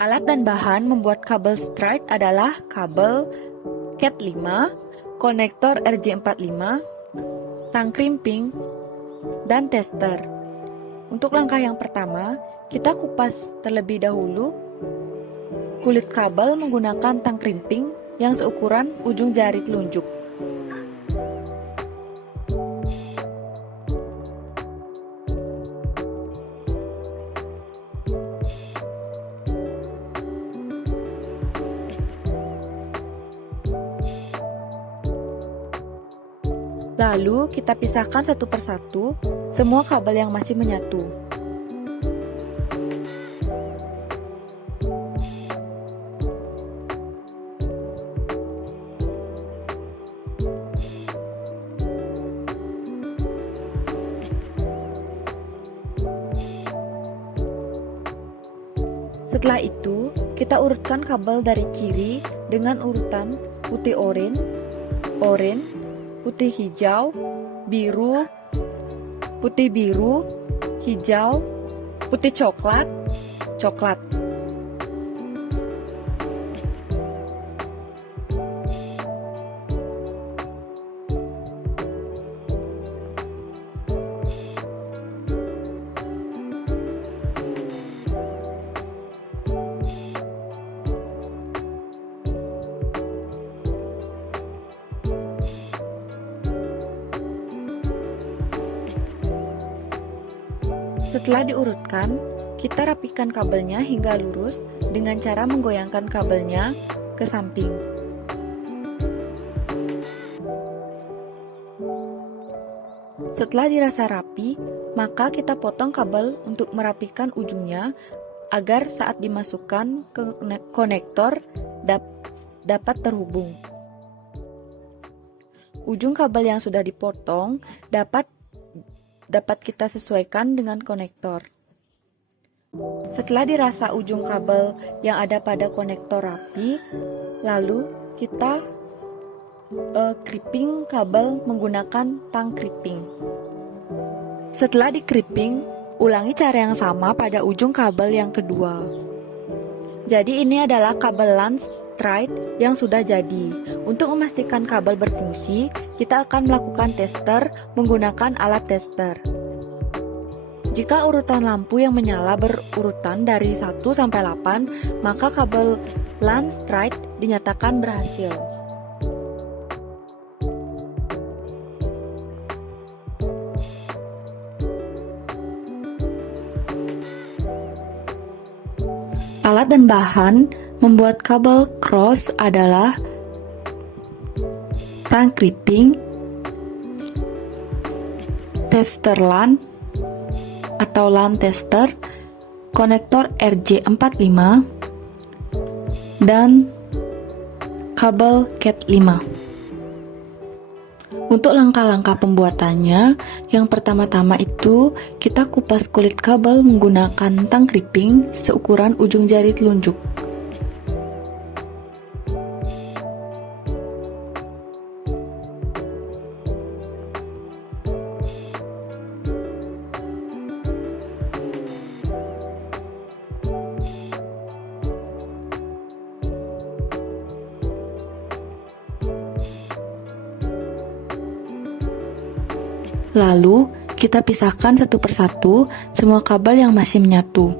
Alat dan bahan membuat kabel straight adalah kabel Cat5, konektor RJ45, tang crimping, dan tester. Untuk langkah yang pertama, kita kupas terlebih dahulu kulit kabel menggunakan tang crimping yang seukuran ujung jari telunjuk. Lalu kita pisahkan satu persatu semua kabel yang masih menyatu. Setelah itu, kita urutkan kabel dari kiri dengan urutan putih oranye, putih hijau, biru, putih biru, hijau, putih coklat, coklat. Setelah diurutkan, kita rapikan kabelnya hingga lurus dengan cara menggoyangkan kabelnya ke samping. Setelah dirasa rapi, maka kita potong kabel untuk merapikan ujungnya agar saat dimasukkan ke konektor dapat terhubung. Ujung kabel yang sudah dipotong dapat kita sesuaikan dengan konektor. Setelah dirasa ujung kabel yang ada pada konektor rapi, lalu kita crimping kabel menggunakan tang crimping. Setelah di-crimping, ulangi cara yang sama pada ujung kabel yang kedua. Jadi ini adalah kabel LAN straight yang sudah jadi. Untuk memastikan kabel berfungsi, kita akan melakukan tester menggunakan alat tester. Jika urutan lampu yang menyala berurutan dari 1 sampai 8, maka kabel LAN straight dinyatakan berhasil. Alat dan bahan membuat kabel cross adalah tang crimping, tester LAN atau LAN tester, konektor RJ45, dan kabel Cat5. Untuk langkah-langkah pembuatannya, yang pertama-tama itu kita kupas kulit kabel menggunakan tang crimping seukuran ujung jari telunjuk. Lalu, kita pisahkan satu persatu semua kabel yang masih menyatu.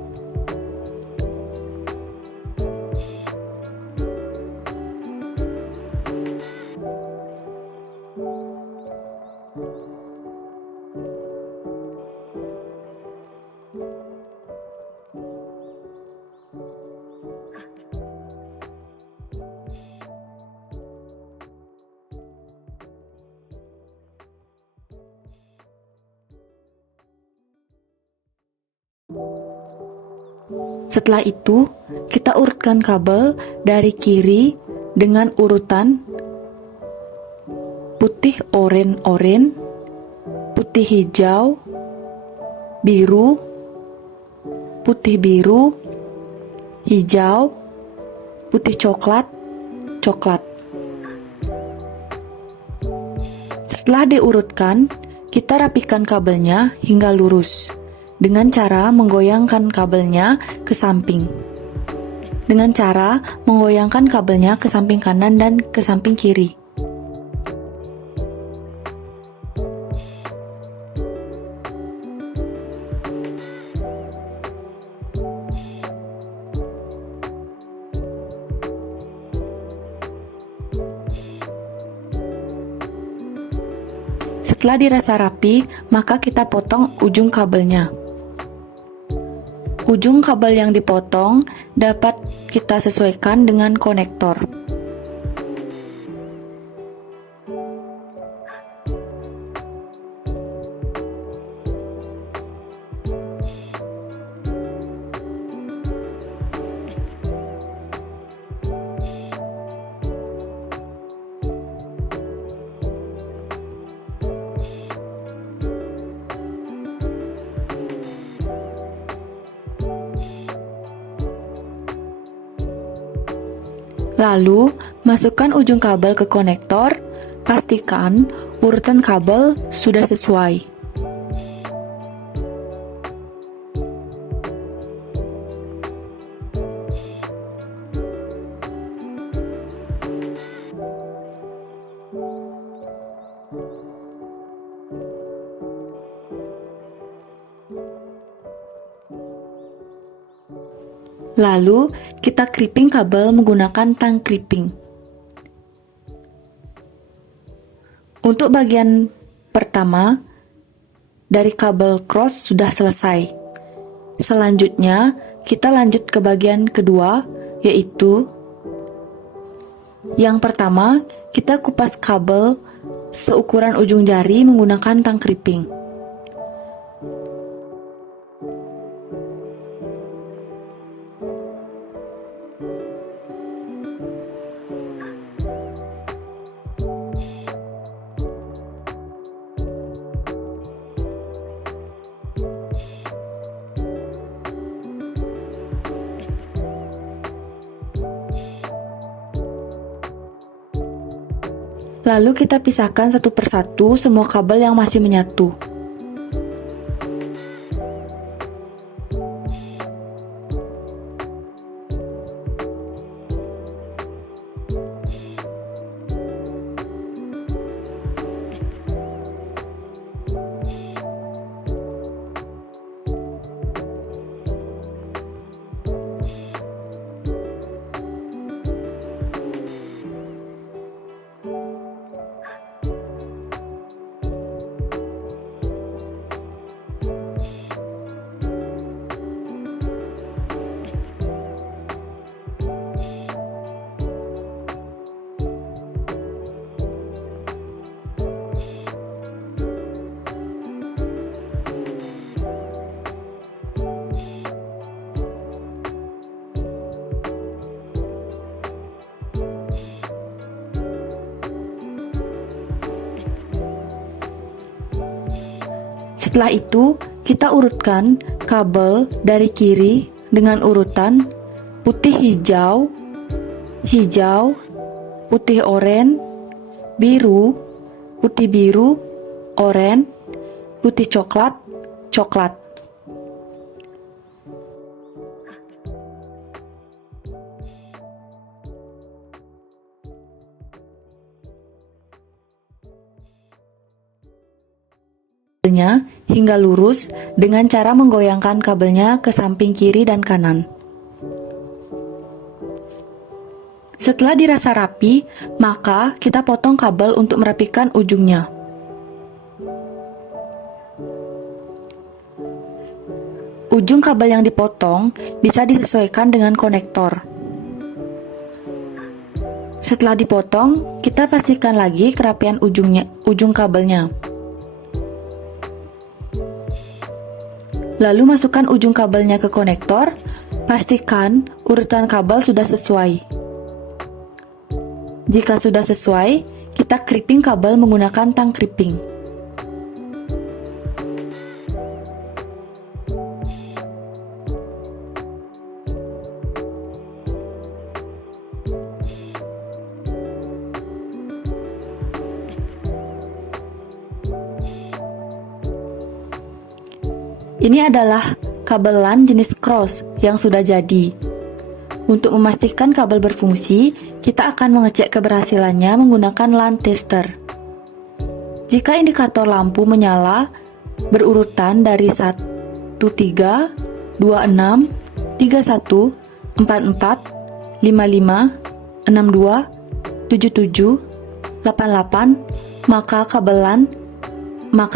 Setelah itu, kita urutkan kabel dari kiri dengan urutan putih oranye, putih hijau, biru, putih biru, hijau, putih coklat, coklat. Setelah diurutkan, kita rapikan kabelnya hingga lurus. dengan cara menggoyangkan kabelnya ke samping. Dengan cara menggoyangkan kabelnya ke samping kanan dan ke samping kiri. Setelah dirasa rapi, maka kita potong ujung kabelnya. Ujung kabel yang dipotong dapat kita sesuaikan dengan konektor. Lalu, masukkan ujung kabel ke konektor, pastikan urutan kabel sudah sesuai. Lalu, kita crimping kabel menggunakan tang crimping. Untuk bagian pertama, dari kabel cross sudah selesai. Selanjutnya, kita lanjut ke bagian kedua, yaitu yang pertama, kita kupas kabel seukuran ujung jari menggunakan tang crimping. Lalu kita pisahkan satu persatu semua kabel yang masih menyatu. Setelah itu, kita urutkan kabel dari kiri dengan urutan putih hijau, hijau, putih oranye, biru, putih biru, oranye, putih coklat, coklat. Hingga lurus dengan cara menggoyangkan kabelnya ke samping kiri dan kanan. Setelah dirasa rapi, maka kita potong kabel untuk merapikan ujungnya. Ujung kabel yang dipotong bisa disesuaikan dengan konektor. Setelah dipotong, kita pastikan lagi kerapian ujung kabelnya. Lalu masukkan ujung kabelnya ke konektor, pastikan urutan kabel sudah sesuai. Jika sudah sesuai, kita crimping kabel menggunakan tang crimping. Ini adalah kabel LAN jenis cross yang sudah jadi. Untuk memastikan kabel berfungsi, kita akan mengecek keberhasilannya menggunakan LAN tester. Jika indikator lampu menyala berurutan dari 13, 26, 31, 44, 55, 62, 77, 88, maka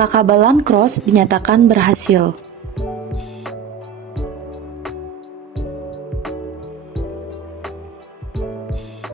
kabel LAN cross dinyatakan berhasil.